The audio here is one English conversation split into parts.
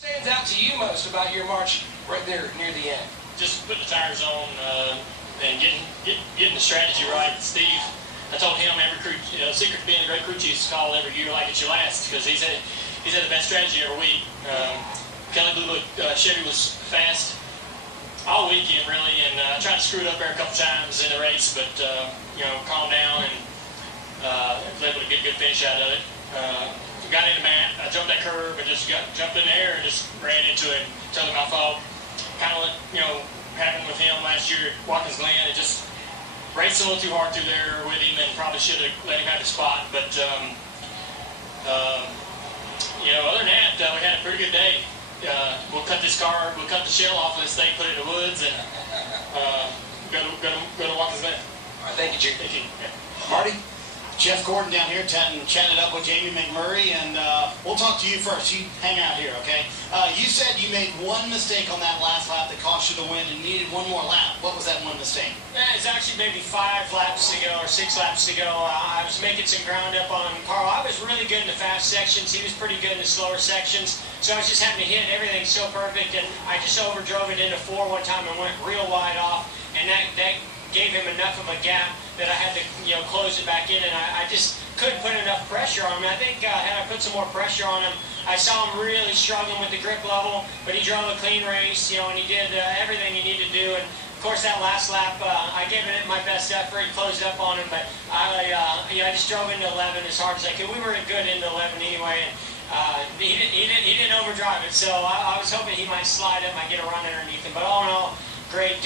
Stands out to you most about your march right there near the end? Just putting the tires on and getting the strategy right. Steve, I told him every crew, secret to being a great crew chief is to call every year like it's your last, because he's had the best strategy every week. Kelly Blue Book Chevy was fast all weekend really, and I tried to screw it up there a couple times in the race, but calmed down and was able to get a good finish out of it. Got into Matt, I jumped that curve and just jumped in the air and just ran into it. Totally my fault. Kind of happened with him last year at Watkins Glen. It just raced a little too hard through there with him, and probably should have let him have the spot. But other than that, we had a pretty good day. We'll cut the shell off of this thing, put it in the woods, and go to Watkins Glen. All right, thank you, Jim. Thank you. Yeah. Marty? Jeff Gordon down here chatted up with Jamie McMurray, and we'll talk to you first. You hang out here, okay? You said you made one mistake on that last lap that cost you the win and needed one more lap. What was that one mistake? It's actually maybe 5 laps to go or 6 laps to go. I was making some ground up on Carl. I was really good in the fast sections. He was pretty good in the slower sections. So I was just having to hit everything so perfect, and I just overdrove it into 4 one time and went real wide off, and that gave him enough of a gap that I had to close it back in, and I just couldn't put enough pressure on him. I think had I put some more pressure on him, I saw him really struggling with the grip level, but he drove a clean race, and he did everything he needed to do. And of course, that last lap, I gave it my best effort, closed up on him, but I just drove into 11 as hard as I could. We were good into 11 anyway, and he didn't overdrive it, so I was hoping he might slide up, might get a run underneath him. But all in all, great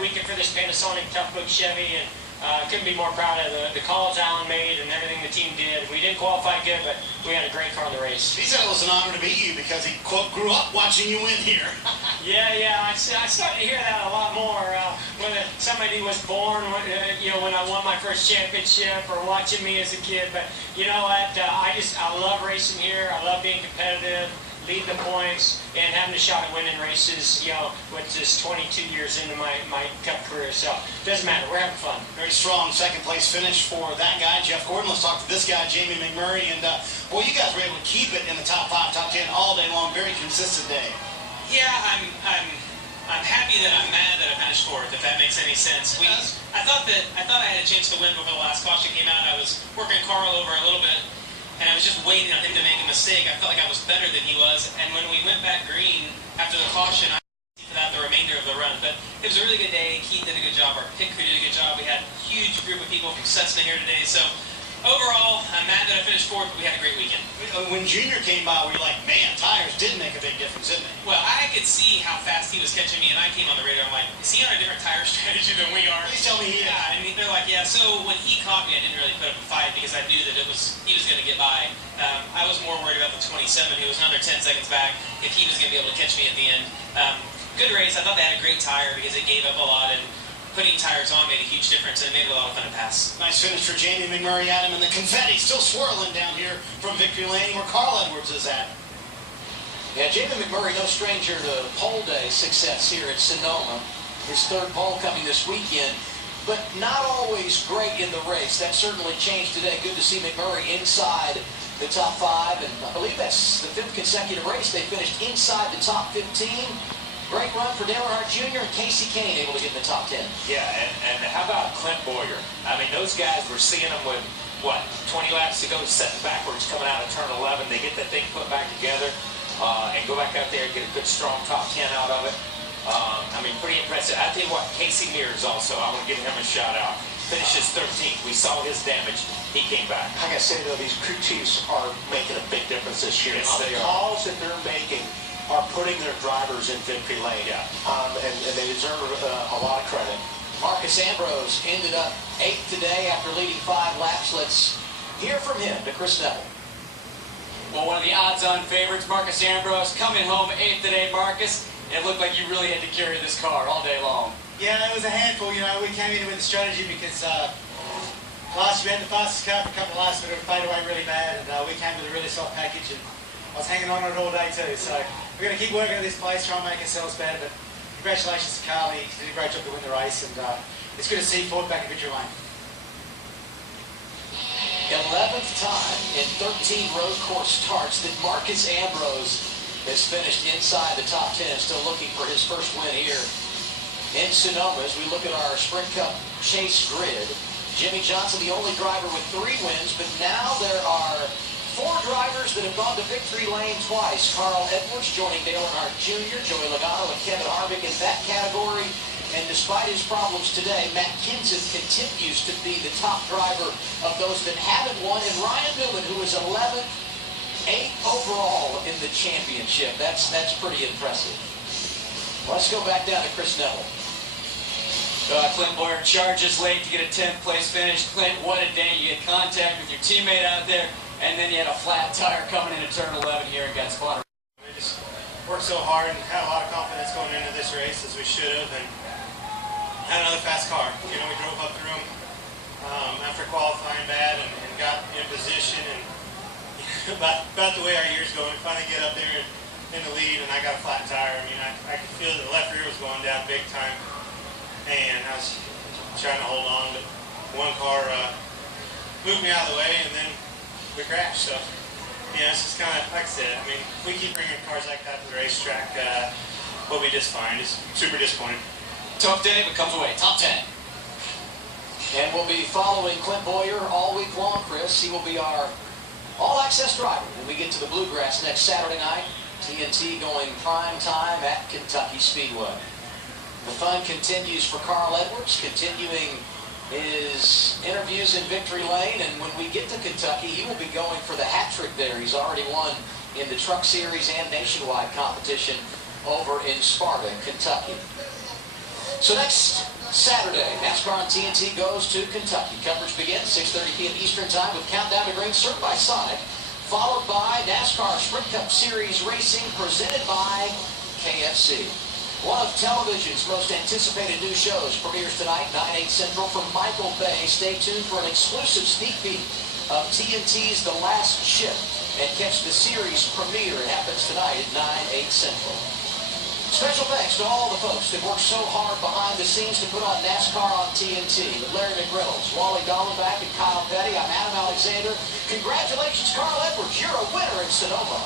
weekend for this Panasonic Tough Book Chevy, and couldn't be more proud of the calls Alan made and everything the team did. We didn't qualify good, but we had a great car in the race. He said it was an honor to meet you because he, quote, grew up watching you win here. Yeah, I started to hear that a lot more when somebody was born, when I won my first championship, or watching me as a kid. But you know what? I love racing here. I love being competitive, lead the points, and having a shot at winning races, with just 22 years into my Cup career. So it doesn't matter. We're having fun. Very strong second place finish for that guy, Jeff Gordon. Let's talk to this guy, Jamie McMurray. And boy, you guys were able to keep it in the top 5, top 10 all day long. Very consistent day. Yeah, I'm happy that I'm mad that I finished 4th, if that makes any sense. I thought I had a chance to win before the last caution came out. I was working Carl over a little bit, and I was just waiting on him to make a mistake. I felt like I was better than he was, and when we went back green after the caution, I for that the remainder of the run. But it was a really good day. Keith did a good job. Our pit crew did a good job. We had a huge group of people from Cessna here today. So overall, I'm mad that I finished 4th, but we had a great weekend. When Junior came by, we were like, man, tires did make a big difference, didn't they? Well, I could see how fast he was catching me, and I came on the radar. I'm like, is he on a different tire strategy than we are? Please tell me he is. Yeah, and they're like, yeah. So when he caught me, I didn't really put up a fight because I knew that he was going to get by. I was more worried about the 27, who was another 10 seconds back, if he was going to be able to catch me at the end. Good race. I thought they had a great tire because it gave up a lot, and putting tires on made a huge difference, and it made it a lot of fun to pass. Nice finish for Jamie McMurray, Adam, and the confetti still swirling down here from Victory Lane, where Carl Edwards is at. Yeah, Jamie McMurray, no stranger to pole day success here at Sonoma. His 3rd pole coming this weekend, but not always great in the race. That certainly changed today. Good to see McMurray inside the top 5, and I believe that's the 5th consecutive race they finished inside the top 15. Great run for Dale Earnhardt Jr. and Casey Kane able to get in the top 10. Yeah, and how about Clint Bowyer? I mean, those guys, we're seeing them with, 20 laps to go, setting backwards, coming out of turn 11. They get that thing put back together and go back out there and get a good, strong top 10 out of it. I mean, pretty impressive. I tell you what, Casey Mears also, I want to give him a shout out. Finishes 13th. We saw his damage. He came back. I gotta say, though, these crew chiefs are making a big difference this year. Yes, the they are. calls that they're making are putting their drivers in victory lane. Yeah. And they deserve a lot of credit. Marcus Ambrose ended up 8th today after leading 5 laps. Let's hear from him to Chris Neville. Well, one of the odds-on favorites, Marcus Ambrose, coming home 8th today, Marcus. It looked like you really had to carry this car all day long. Yeah, it was a handful. We came in with the strategy because last year we had the fastest car for a couple of laps, but it faded away really bad, and we came with a really soft package, and I was hanging on it all day too. So we're going to keep working at this place, try and make ourselves better. But congratulations to Carl. He did a great job to win the race, and it's good to see Ford back in victory lane. 11th time in 13 road course starts that Marcus Ambrose has finished inside the top 10, still looking for his first win here in Sonoma. As we look at our Sprint Cup chase grid, Jimmy Johnson, the only driver with 3 wins, but now there are 4 drivers that have gone to victory lane twice. Carl Edwards joining Dale Earnhardt Jr., Joey Logano, and Kevin Harvick in that category. And despite his problems today, Matt Kenseth continues to be the top driver of those that haven't won. And Ryan Newman, who is 11th, 8th overall in the championship. That's pretty impressive. Let's go back down to Chris Neville. Clint Bowyer charges late to get a 10th place finish. Clint, what a day. You get contact with your teammate out there, and then you had a flat tire coming into turn 11 here and got spotted. We just worked so hard and had a lot of confidence going into this race, as we should have, and had another fast car. You know, we drove up through them after qualifying bad and got in position, and about the way our year's going, we finally get up there in the lead, and I got a flat tire. I mean, I could feel that the left rear was going down big time, and I was trying to hold on, but one car moved me out of the way, and then we crashed. So, yeah, it's just kind of, like I said, I mean, if we keep bringing cars like that to the racetrack, we'll be just fine. Just super disappointed. Tough day, but comes away. Top 10. And we'll be following Clint Bowyer all week long, Chris. He will be our all-access driver when we get to the Bluegrass next Saturday night. TNT going prime time at Kentucky Speedway. The fun continues for Carl Edwards, continuing his interviews in victory lane, and when we get to Kentucky, he will be going for the hat trick there. He's already won in the Truck Series and nationwide competition over in Sparta, Kentucky. So next Saturday, NASCAR on TNT goes to Kentucky. Coverage begins 6:30 p.m. Eastern Time with Countdown to Green, served by Sonic, followed by NASCAR Sprint Cup Series Racing presented by KFC. One of television's most anticipated new shows premieres tonight, 9/8 Central from Michael Bay. Stay tuned for an exclusive sneak peek of TNT's The Last Ship and catch the series premiere. It happens tonight at 9/8 Central. Special thanks to all the folks that worked so hard behind the scenes to put on NASCAR on TNT. With Larry McReynolds, Wally Dallenbach, and Kyle Petty, I'm Adam Alexander. Congratulations, Carl Edwards. You're a winner in Sonoma.